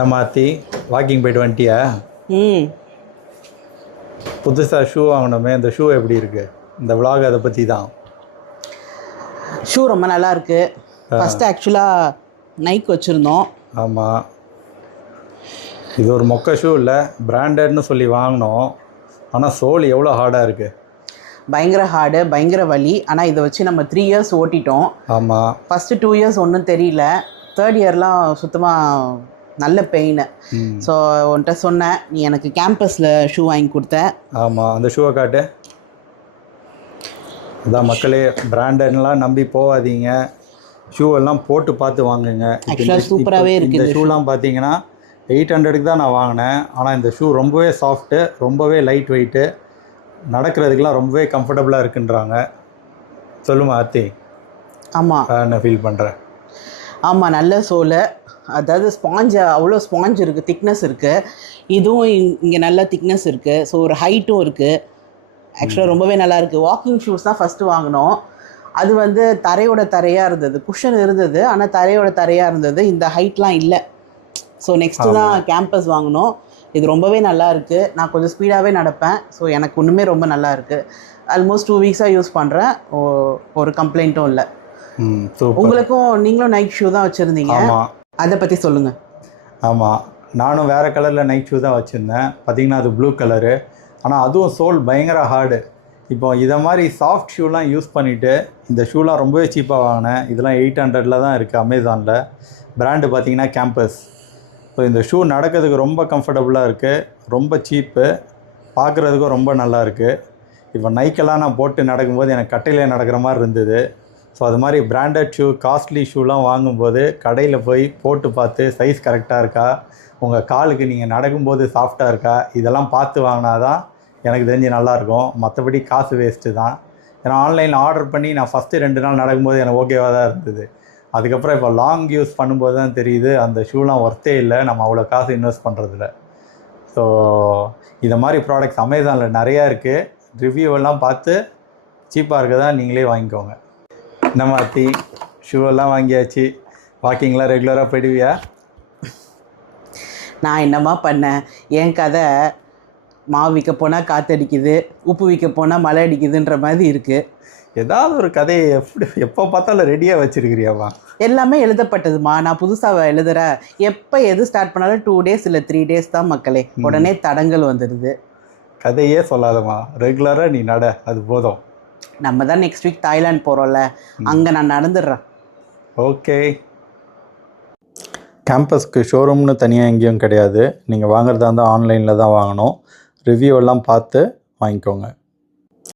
நம்ம அத்தி வாக்கிங் போயிட்டு வந்துட்டியா? புதுசாக ஷூ வாங்கினோமே, இந்த ஷூ எப்படி இருக்குது? இந்த விலாக் அதை பற்றி தான். ஷூ ரொம்ப நல்லா இருக்கு. ஃபஸ்ட்டு ஆக்சுவலாக நைக் வச்சுருந்தோம். ஆமாம், இது ஒரு மொக்க ஷூ இல்லை, பிராண்டட்னு சொல்லி வாங்கினோம். ஆனால் சோல் எவ்வளோ ஹார்டாக இருக்குது, பயங்கர ஹார்டு, பயங்கர வலி. ஆனால் இதை வச்சு நம்ம 3 இயர்ஸ் ஓட்டிட்டோம். ஆமாம், ஃபஸ்ட்டு 2 இயர்ஸ் ஒன்றும் தெரியல, 3rd இயர்லாம் சுத்தமாக நல்ல பெயின். ஸோ உன்கிட்ட சொன்னேன், நீ எனக்கு கேம்பஸில் ஷூ வாங்கி கொடுத்த. ஆமாம், அந்த ஷூவை காட்டு. அதான் மக்களே, பிராண்டட்லாம் நம்பி போகாதீங்க, ஷூவெல்லாம் போட்டு பார்த்து வாங்குங்க. ஆக்சுவலாக சூப்பராகவே இருக்குது. இந்த ஷூலாம் பார்த்தீங்கன்னா 800க்கு தான் நான் வாங்கினேன். ஆனால் இந்த ஷூ ரொம்பவே சாஃப்ட்டு, ரொம்பவே லைட் வெயிட்டு, நடக்கிறதுக்கெலாம் ரொம்பவே கம்ஃபர்டபுளாக இருக்குன்றாங்க. சொல்லுமா அத்தி? ஆமாம், என்ன ஃபீல் பண்ணுறேன்? ஆமாம், நல்ல சோலு. அதாவது ஸ்பாஞ்சு, அவ்வளோ ஸ்பாஞ்ச் இருக்குது, திக்னஸ் இருக்குது. இதுவும் இங்கே நல்ல திக்னஸ் இருக்குது. ஸோ ஒரு ஹைட்டும் இருக்குது. ஆக்சுவலாக ரொம்பவே நல்லாயிருக்கு. வாக்கிங் ஷூஸ் தான் ஃபஸ்ட்டு வாங்கினோம். அது வந்து தரையோட தரையாக இருந்தது, குஷன் இருந்தது, ஆனால் தரையோட தரையாக இருந்தது. இந்த ஹைட்லாம் இல்லை. ஸோ நெக்ஸ்ட்டு தான் கேம்பஸ் வாங்கினோம். இது ரொம்பவே நல்லா இருக்குது. நான் கொஞ்சம் ஸ்பீடாகவே நடப்பேன். ஸோ எனக்கு ஒன்றுமே ரொம்ப நல்லா இருக்குது. ஆல்மோஸ்ட் 2 வீக்ஸாக யூஸ் பண்ணுறேன். ஒரு கம்ப்ளைண்ட்டும் இல்லை. உங்களுக்கும் நீங்களும் நைட் ஷூ தான் வச்சுருந்தீங்க, அதை பற்றி சொல்லுங்கள். ஆமாம், நானும் வேறு கலரில் நைட் ஷூ தான் வச்சுருந்தேன். பார்த்திங்கன்னா அது ப்ளூ கலரு. ஆனால் அதுவும் சோல் பயங்கர ஹார்டு. இப்போ இதை மாதிரி சாஃப்ட் ஷூலாம் யூஸ் பண்ணிவிட்டு இந்த ஷூலாம் ரொம்பவே சீப்பாக வாங்கினேன். இதெல்லாம் 800 தான் இருக்குது அமேசானில். பிராண்டு பார்த்திங்கன்னா கேம்பஸ். ஸோ இந்த ஷூ நடக்கிறதுக்கு ரொம்ப கம்ஃபர்டபுளாக இருக்குது, ரொம்ப சீப்பு, பார்க்குறதுக்கும் ரொம்ப நல்லா இருக்குது. இப்போ நைக்கெல்லாம் நான் போட்டு நடக்கும்போது எனக்கு கட்டையிலே நடக்கிற மாதிரி இருந்தது. ஸோ அது மாதிரி பிராண்டட் ஷூ, காஸ்ட்லி ஷூலாம் வாங்கும்போது கடையில் போய் போட்டு பார்த்து சைஸ் கரெக்டாக இருக்கா, உங்கள் காலுக்கு நீங்கள் நடக்கும்போது சாஃப்டாக இருக்கா, இதெல்லாம் பார்த்து வாங்கினா தான் எனக்கு தெரிஞ்சு நல்லாயிருக்கும். மற்றபடி காசு வேஸ்ட்டு தான். ஏன்னா ஆன்லைனில் ஆர்டர் பண்ணி நான் ஃபஸ்ட்டு 2 நாள் நடக்கும்போது எனக்கு ஓகேவாக தான் இருந்தது. அதுக்கப்புறம் இப்போ லாங் யூஸ் பண்ணும்போது தான் தெரியுது அந்த ஷூலாம் ஒர்த்தே இல்லை, நம்ம அவ்வளோ காசு இன்வெஸ்ட் பண்ணுறதில்ல. ஸோ இந்த மாதிரி ப்ராடக்ட்ஸ் அமேசானில் நிறையா இருக்குது. ரிவ்யூவெல்லாம் பார்த்து சீப்பாக இருக்கதா நீங்களே வாங்கிக்கோங்க. நம்ம அத்தி ஷூவெல்லாம் வாங்கியாச்சு. வாக்கிங்லாம் ரெகுலராக போயிடுவியா? நான் என்னம்மா பண்ணேன், என் கதை மாவு விற்க போனால் காற்றடிக்குது, உப்பு விற்க போனால் மழை அடிக்குதுன்ற மாதிரி இருக்குது. ஏதாவது ஒரு கதையை எப்போ பார்த்தாலும் ரெடியாக வச்சுருக்கிறியாம்மா? எல்லாமே எழுதப்பட்டதுமா, நான் புதுசாக எழுதுகிறேன். எப்போ எது ஸ்டார்ட் பண்ணாலும் 2 டேஸ் இல்லை 3 டேஸ் தான் மக்களே, உடனே தடங்கள் வந்துடுது. கதையே சொல்லாதம்மா, ரெகுலராக நீ நட, அது போதும். நம்ம தான் நெக்ஸ்ட் வீக் தாய்லாந்து போகிறோம்ல, அங்கே நான் நடந்துடுறேன். ஓகே. கேம்பஸ்க்கு ஷோரூம்னு தனியாக எங்கேயும் கிடையாது. நீங்கள் வாங்குறதா இருந்தால் ஆன்லைனில் தான் வாங்கணும். ரிவ்யூ எல்லாம் பார்த்து வாங்கிக்கோங்க.